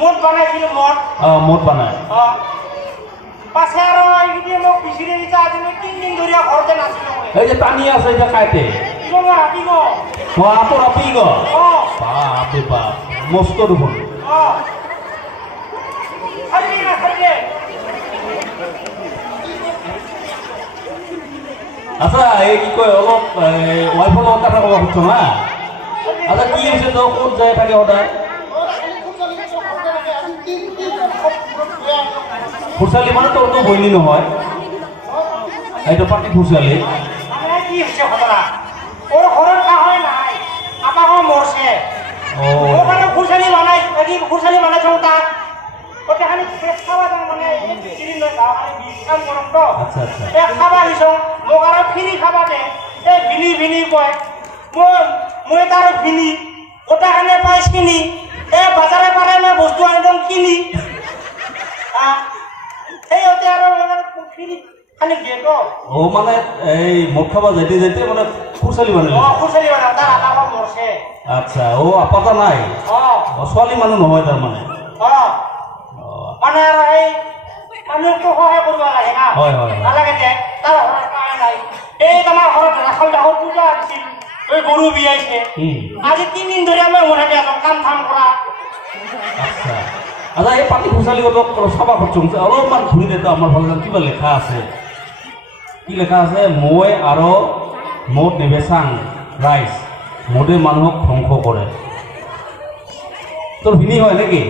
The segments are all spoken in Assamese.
মদ বানাইছিল মদ মদ বানায় পাছে আৰু এইখিনি মোক বিচিৰি দিছে আজি মই 3 দিন ধৰি ঘৰতে নাছিলোঁ এই যে টানি আছে এতিয়া খাইতে ৰাতি গো আপৰ আপি গ বাপৰে বাপ মস্ত দেখোন আচ্ছা এই কি কয় অলপ ৱাইফৰ লগত কথা ক'ব খুজিছোঁ হা আচ্ছা কি হৈছে তই ক'ত যায় থাকে সদায় ফুৰচালি মানে তোৰতো বইনি নহয় এইটো পাতি ফুৰচালি কি হৈছে ঘটনা ওর ঘরের কাহয় নাই আমাকে মরছে ও মানে ফুরসালি বানাই এদি ফুরসালি বানাইছে ওটা ওটা খালি শেষ খাওয়া যায় মানে চিনি নয় গাও খালি বিশ্রাম করম তো আচ্ছা আচ্ছা এক খাবা দিছ মোক আর ফিনি খাবা দে এই ভিনি ভিনি কয় মই তার ভিনি ওটা খানে পাইছ কিনি এ বাজারে পারে মই বস্তু একদম কিনি সেই ওতে আর ফিনি খালি গেট ও মানে এই মদ খাবা যাইতে যাইতে মানে ফুৰচালি বানাই ফুৰসালি বানাও তাৰ আলাদা মৰছে আচ্ছা ও আপাতা নাই ছোৱালী মানুহ নহয় তাৰ মানে মানে আৰু এই মানুহটো সহায় কৰিব লাগে না হয় হয় নালাগে যে তাৰ ঘৰত কাহে নাই এই তোমাৰ ঘৰত ৰাখল ডাহৰ পূজা দিছিল এই গৰু বিয়াইছে আজি 3 দিন ধৰি আমি মনে আছো কাম থাম কৰা আচ্ছা আচ্ছা এই পাতি ফুৰচালি অলপ চাবা খুজিছোঁ অলপমান ঘূৰি দে আমাৰ ফালে কিবা লেখা আছে কি লেখা আছে মই আৰু মদ নেবেচাং ৰাইজ মদে মানুহক ধ্বংস কৰে তোৰ ভিনি হয় নেকি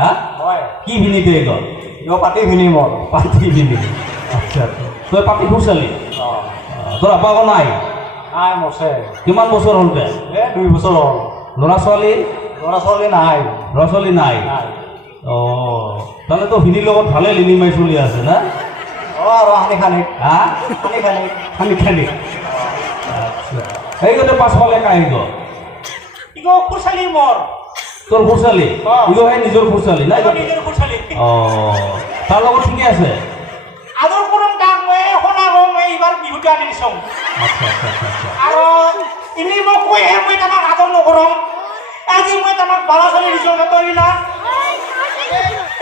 হা হয় কি ভিনি দে গ'ল পাতি ভিনি মোৰ পাতি ভিনি আচ্ছা তই পাতি ফুৰচালি তোৰ আপা আকৌ নাই নাই মৰছে কিমান বছৰ হ'ল দে 2 বছৰ হ'ল ল'ৰা ছোৱালী নাই ল'ৰা ছোৱালী নাই অঁ তাহলে তো ভিনিৰ লগত ভালে লিনিমাই চলি আছে না আৰু হানি খানি হা খানি খানি খানি খানি আচ্ছা এই গতে পাছফালে কাহি গ ইগো ফুৰচালি মোৰ তোৰ ফুৰচালি ইগো সেই নিজৰ ফুৰচালি নাই নিজৰ ফুৰচালি তাৰ লগত ঠিকে আছে আদৰ কৰম তাক মই শুনা গম এইবাৰ বিহুতে আনি দিছোঁ আচ্ছা আচ্ছা আচ্ছা আৰু ইনি মোক কৈহে মই তাক আদৰ নকৰম আজি মই তাক বালা চলি দিছোঁ তই না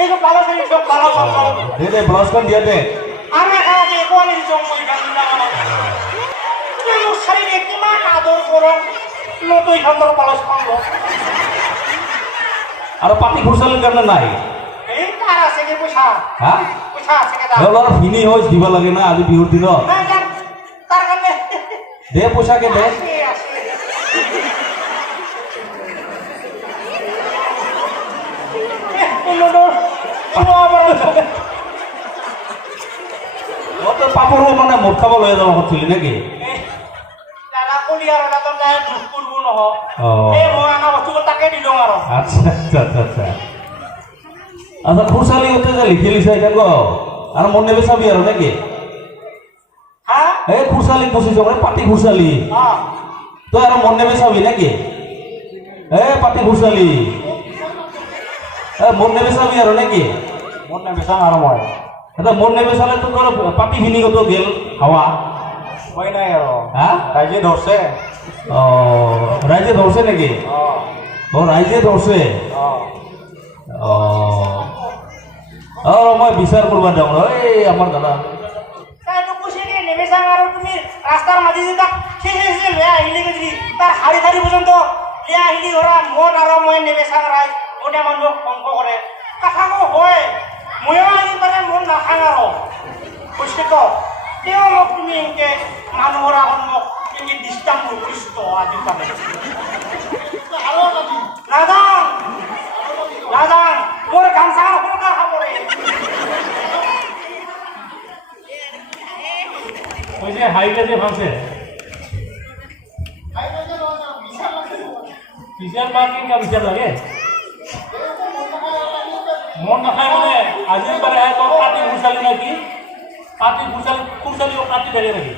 এইটো বালা চলি দিছোঁ বালা চলি দে ব্লাউজখন দিয়া দে আৰু এখন আছে একো আনি দিছোঁ মই তুমি মোক চাৰিলে কিমান আদৰ কৰম নতুন খণ্ডৰ বালাখন আৰু পাতি ফুৰচালিৰ কাৰণে নাই এই তাৰ আছে কি পইচা হা পইচা আছে কি তাৰ অলপ ভিনি হৈ দিব লাগে না আজি বিহুৰ দিনত তাৰ কাৰণে দে পইচাকে দে তই পাপৰ মানে মদ খাব লৈ যাব খুজিছিলি নেকি আচ্ছা আচ্ছা আচ্ছা আচ্ছা আচ্ছা ফুৰচালি হতে যে লিখি লিছে এতিয়া গ আৰু মন নেবে চাবি আৰু নেকি এই ফুৰচালি বসিছ পাতি ফুৰচালি তই আৰু মন নেবে চাবি নেকি পাতি ফুৰচালি মন নেবে চাবি আৰু নেকি মন নেবেচাং আৰু মই এটা মন নেবে চালে তো তোৰ পাতি খিনি কত গেল হাৱা মই নাই আৰু হা ৰাইজে ধৰছে ৰাইজে ধৰছে নেকি ৰাইজে ধৰছে মই বিচাৰ কৰিব যাওঁ এই আমাৰ দাদা নেবেচাং আৰু তুমি ৰাস্তাৰ মাজে যে তাক লৈ আহিলে তাৰ শাৰী শাৰী পৰ্যন্ত লৈ আহিলি ধৰা মদ আৰু মই নেবেচাং ৰাইজ মদে মানুহক ধ্বংস কৰে কথাটো হয় ময়ো আজি মানে মন নাখাং আৰু কৈছেতো তেওঁ মোক তুমি এনেকৈ মানুহৰ আগত মোক এনেকৈ ডিষ্টাৰ্ব নকৰিছো আজি মানে নাজাং মোৰ গামছা সোনকাল খাবৰে ওই যে হাইওয়ে যে ভাঙছে বিশাল পার্কিং का विचार लगे মন নাখায় মানে আজি বারে হয় তো পাতি ফুরসালি নাকি পাতি ফুরসালি ও পাতি ধরে নাকি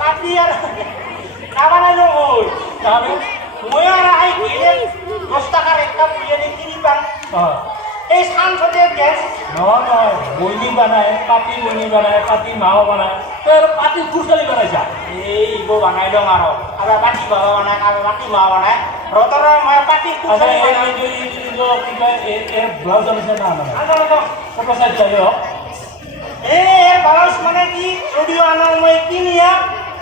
পাতি আর না বানাইলো ওই তাহলে মই আর আই কিনে 10 টাকার একটা বিরিয়ানি কিনি পান এই সানসদে গ্যাস নহয় বইনি বানায় পাতি বইনি বানায় পাতি মাও বানায় তোর পাতি ফুরসালি বানাইছা এই ইগো বানাই লং আর পাতি বাবা বানায় আর পাতি মা বানায় রতর মই পাতি আচ্ছা ফুরসালি এই কি কয় এই ব্লাউজ আনিছে না আনা নাই ফটো চাই চাই এর ব্লাউজ মানে কি যদিও আনার মই কিনিয়া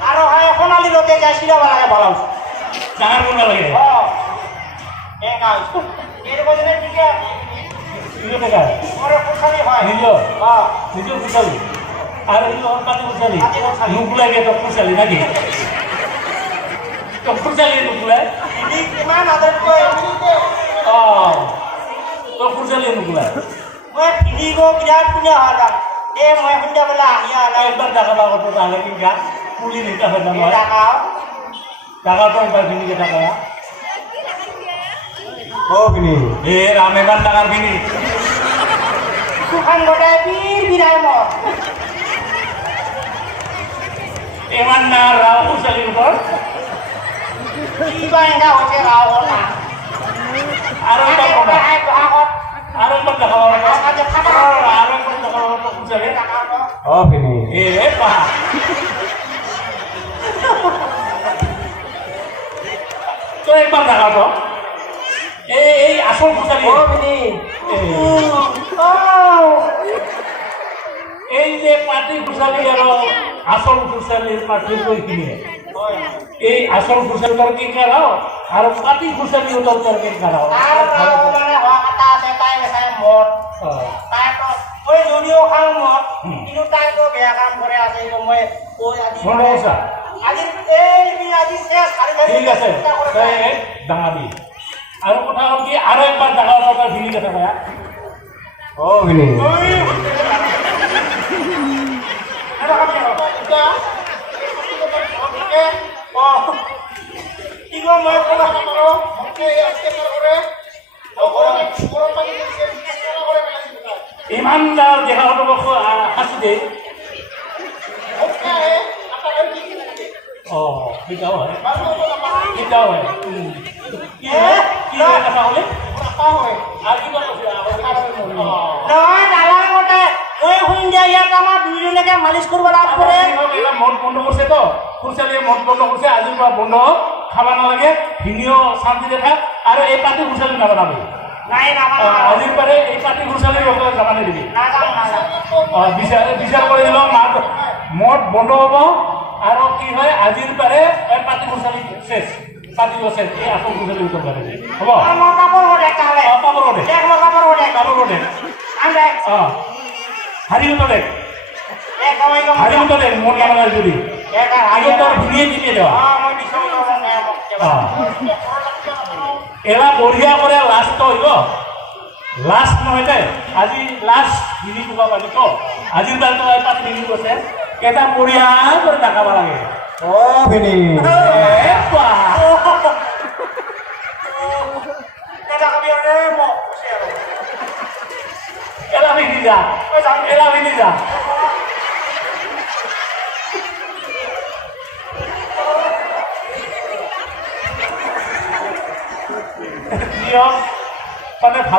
আৰু সোণালী লোকে যাই চিলাব লাগে ব্লাউজ ডাঙৰ কৰিব লাগে এর বদলে দিকে নিজে টাকা ওরে ফুসালি হয় নিজে হ্যাঁ নিজে ফুসালি আর এই পাতি ফুসালি পাতি ফুসালি। নুকুলাই গে তো ফুসালি নাকি তো ফুসালি নুকুলাই ঠিক কিমান আদর কই তো ফুসালি নুকুলাই মই ফিলিব বিরাট পুণ্য হালা এ মই হুন্ডা বলা আহিয়া আলা একবার টাকা পাবো তো তাহলে কি গা পুলি নিতে হয় না নয় টাকাও টাকা তো একবার কিনে টাকা ও বিনি এ রাম এবার টাকার কিনি সুখান গোটায় বিরাই মর এবার না রাও ফুসালির উপর কিবা এঙ্গা হচ্ছে রাও না আরো আগে একবার গোটা আই বহাগত আরো একবার টাকা পাবো আগে ফাটা আরো একবার টাকা পাবো তো ফুসালি ও বিনি এ পা তো একবার দেখা তো এই আসল ফুসালি ও বিনি এই যে পাটি ফুসালি আর আসল ফুসালির পাটি কই কিনে এই আসল ফুসালি তরকি খাও আর পাটি ফুসালি তরকি খাও আর রাও মানে হওয়া কথা আছে তাই বেচাই মদ তাই তো মই যদিও খাওঁ মদ কিন্তু তাই তো বেয়া কাম কৰে আছে মই কৈ আজি শুনছা আজি এই আজি শেষ খালি ঠিক আছে তাই ডাঙা দি আর কথা হল কি আরো একবার ডাঙা কথা ভিড়ি কথা ভাইয়া ও বিনি ইমানদার দেখা হতো হাসি দে ও এটাও হয় এটাও হয় কি হয় কথা হলে আর কি কথা নহয় নালাগে গোটে মই সন্ধিয়া ইয়াত আমাৰ দুইজনকে মালিচ কৰিব লাগিব মন বন্ধ করছে তো খুরসালিয়ে মন বন্ধ করছে আজির পর বন্ধ খাওয়া না লাগে ভিনিও শান্তি দেখা আর এই পাটি খুরসালি না বানাবে নাই নামানো আজির পরে এই পাটি খুরসালির ওপরে জামানে দিবি নাযাওঁ নাযাওঁ বিচার করে দিল মাঠ মঠ বন্ধ হব আর কি হয় আজির পরে এই পাটি খুরসালি শেষ পাটি শেষ এই আসল খুরসালি উত্তর পারে হব মই কাপোৰ হ'ব দে তাহলে পাবো ৰোডে দেখ মই কাপোৰ হ'ব দে পাবো রোডে আনদে হারি উত্তর দেখ এক কামাই কাম হারি উত্তর দেখ মন কামনা যদি এক আগে তোর ভিড়িয়ে দিয়ে দেওয়া মই দিছোঁ এরা বঢ়িয়া করে লাস্ট হইব লাস্ট নহয় দে আজি লাস্ট দিদি কোবা পাবি তো আজির বারে তো পাতি দিদি কৈছে এটা বঢ়িয়া করে দেখাব লাগে ও বিনি এ বাহ এটা কবি ৰে মই খুচি আৰু এৰা ভিনি যা এৰা ভিনি যা মানে ভাল